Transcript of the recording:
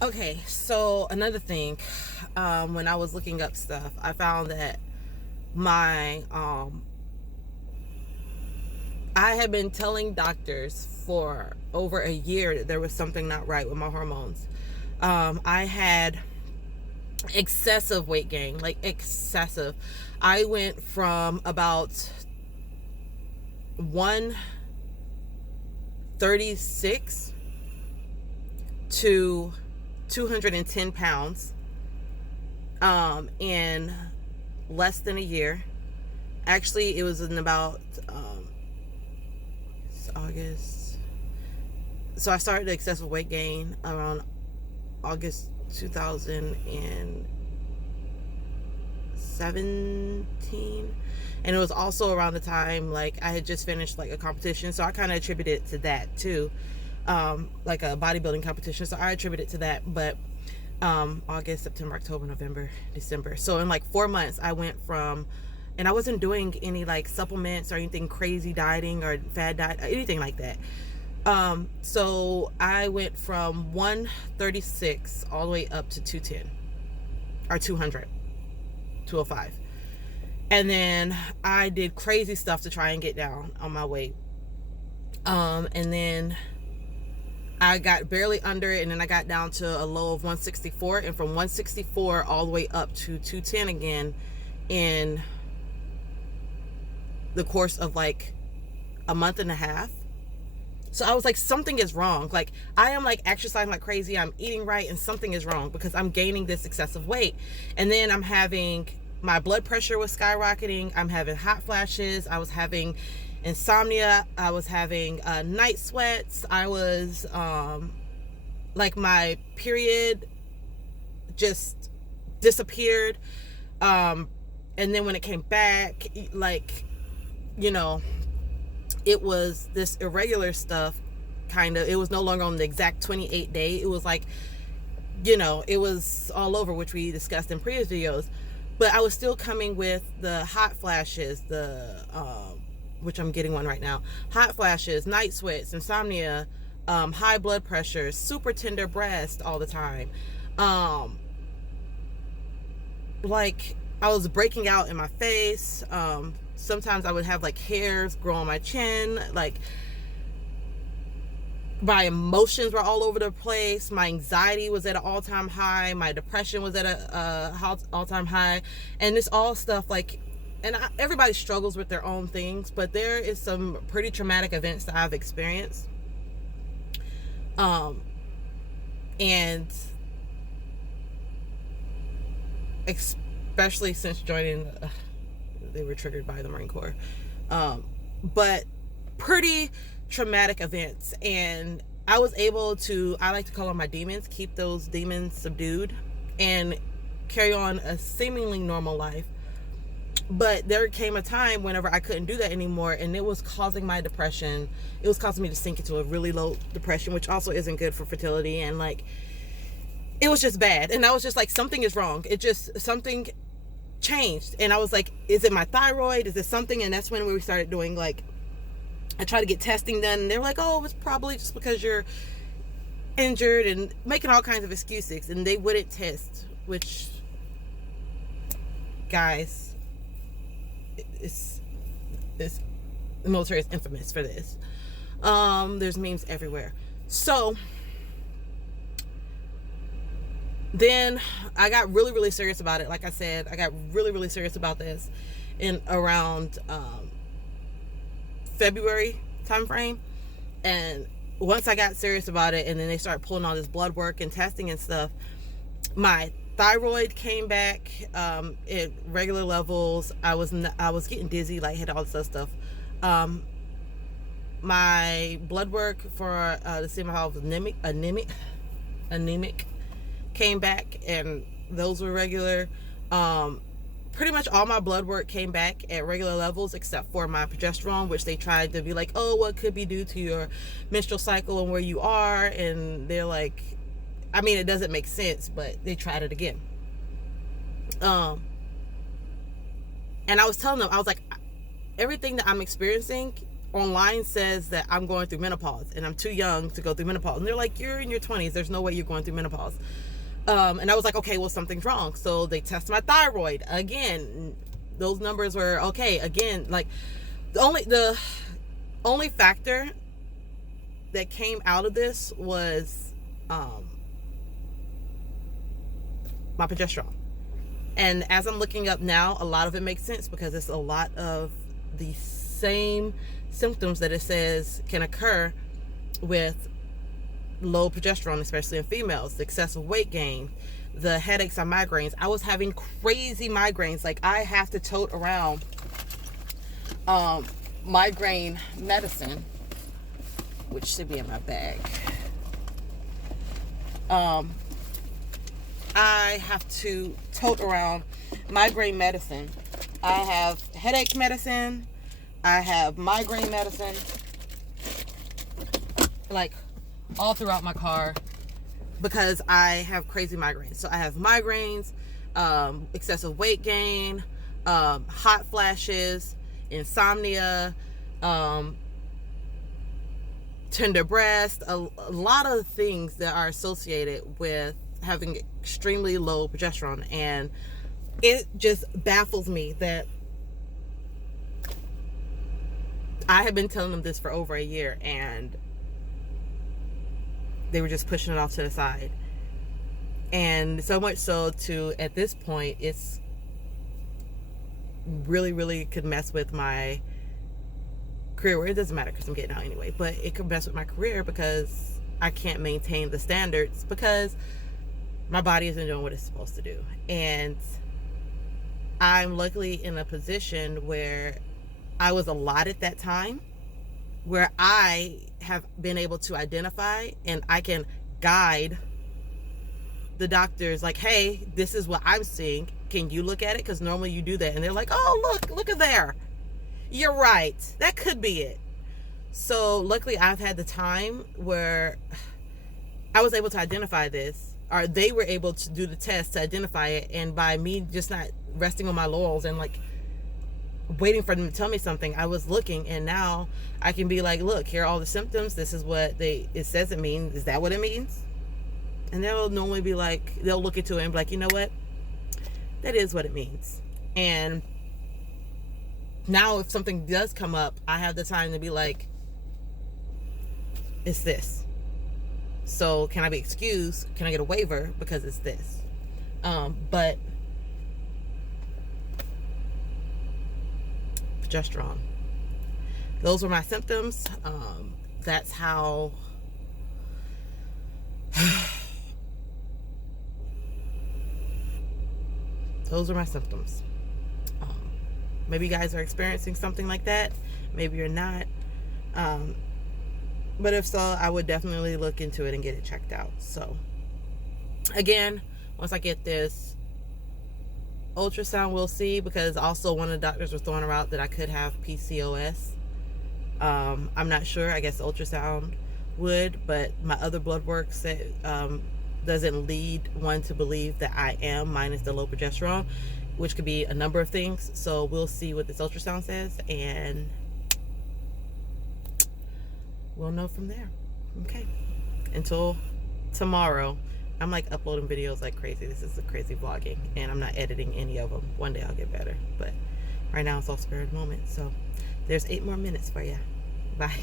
Okay, so another thing, when I was looking up stuff, I found that my I had been telling doctors for over a year that there was something not right with my hormones. I had excessive weight gain, like excessive. I went from about 136 to 210 pounds in less than a year. Actually, it was in about August. So I started the excessive weight gain around August 2017, and it was also around the time like I had just finished like a competition, so I kind of attribute it to that too, like a bodybuilding competition. So I attribute it to that. But August, September, October, November, December. So in like 4 months, I went from, and I wasn't doing any like supplements or anything crazy dieting or fad diet, anything like that. So I went from 136 all the way up to 210 or 200, 205. And then I did crazy stuff to try and get down on my weight. And then I got barely under it, and then I got down to a low of 164, and from 164 all the way up to 210 again in the course of like a month and a half. So I was like, something is wrong. Like, I am like exercising like crazy, I'm eating right, and something is wrong because I'm gaining this excessive weight. And then I'm having, my blood pressure was skyrocketing, I'm having hot flashes, I was having insomnia, I was having night sweats, I was like, my period just disappeared. And then when it came back, like, you know, it was this irregular stuff, kind of. It was no longer on the exact 28 day. It was like, you know, it was all over, which we discussed in previous videos. But I was still coming with the hot flashes, which I'm getting one right now. Hot flashes, night sweats, insomnia, high blood pressure, super tender breast all the time. Like, I was breaking out in my face. Sometimes I would have like hairs grow on my chin. Like, my emotions were all over the place. My anxiety was at an all-time high. My depression was at a all-time high. And this all stuff like, and everybody struggles with their own things, but there is some pretty traumatic events that I've experienced. And especially since joining, they were triggered by the Marine Corps. But pretty traumatic events. And I was able to, I like to call them my demons, keep those demons subdued and carry on a seemingly normal life. But there came a time whenever I couldn't do that anymore, and it was causing my depression. It was causing me to sink into a really low depression, which also isn't good for fertility. And like, it was just bad. And I was just like, something is wrong. It just, something changed. And I was like, is it my thyroid? Is it something? And that's when we started doing, like, I tried to get testing done, and they were like, oh, it's probably just because you're injured, and making all kinds of excuses. And they wouldn't test, which, guys, it's the military is infamous for this. There's memes everywhere. So then I got really, really serious about it. Like I said, I got really, really serious about this in around February timeframe. And once I got serious about it, and then they started pulling all this blood work and testing and stuff, my thyroid came back at regular levels. I was getting dizzy, lightheaded, all this other stuff. My blood work for to see if I was anemic came back, and those were regular. Pretty much all my blood work came back at regular levels, except for my progesterone, which they tried to be like, oh, what could be due to your menstrual cycle and where you are. And they're like, I mean, it doesn't make sense, but they tried it again. And I was telling them, I was like, everything that I'm experiencing, online says that I'm going through menopause and I'm too young to go through menopause. And they're like, you're in your 20s. There's no way you're going through menopause. And I was like, okay, well, something's wrong. So they test my thyroid again. Those numbers were okay. Again, like the only factor that came out of this was my progesterone. And as I'm looking up now, a lot of it makes sense because it's a lot of the same symptoms that it says can occur with low progesterone, especially in females. The excessive weight gain, the headaches and migraines. I was having crazy migraines. Like, I have to tote around migraine medicine, which should be in my bag. I have to tote around migraine medicine. I have headache medicine. I have migraine medicine, like, all throughout my car because I have crazy migraines. So I have migraines, excessive weight gain, hot flashes, insomnia, tender breast, a lot of things that are associated with having extremely low progesterone. And it just baffles me that I have been telling them this for over a year and they were just pushing it off to the side. And so much so to, at this point, it's really could mess with my career. It doesn't matter because I'm getting out anyway, but it could mess with my career because I can't maintain the standards because my body isn't doing what it's supposed to do. And I'm luckily in a position where I was allotted that time where I have been able to identify and I can guide the doctors, like, hey, this is what I'm seeing. Can you look at it? Because normally you do that. And they're like, oh, look at there. You're right. That could be it. So luckily I've had the time where I was able to identify this, or they were able to do the test to identify it. And by me just not resting on my laurels and like waiting for them to tell me something, I was looking, and now I can be like, look, here are all the symptoms. This is what it says it means. Is that what it means? And they'll normally be like, they'll look into it and be like, you know what? That is what it means. And now if something does come up, I have the time to be like, it's this. So can I be excused? Can I get a waiver because it's this? But progesterone. Those were my symptoms. That's how those are my symptoms. Maybe you guys are experiencing something like that. Maybe you're not. But if so, I would definitely look into it and get it checked out. So again, once I get this ultrasound, we'll see, because also one of the doctors was throwing around that I could have PCOS. I'm not sure. I guess ultrasound would, but my other blood work said, doesn't lead one to believe that I am, minus the low progesterone, which could be a number of things. So we'll see what this ultrasound says, and we'll know from there. Okay. Until tomorrow, I'm like uploading videos like crazy. This is a crazy vlogging, and I'm not editing any of them. One day I'll get better, but right now it's all spur of the moment. So there's 8 more minutes for you. Bye.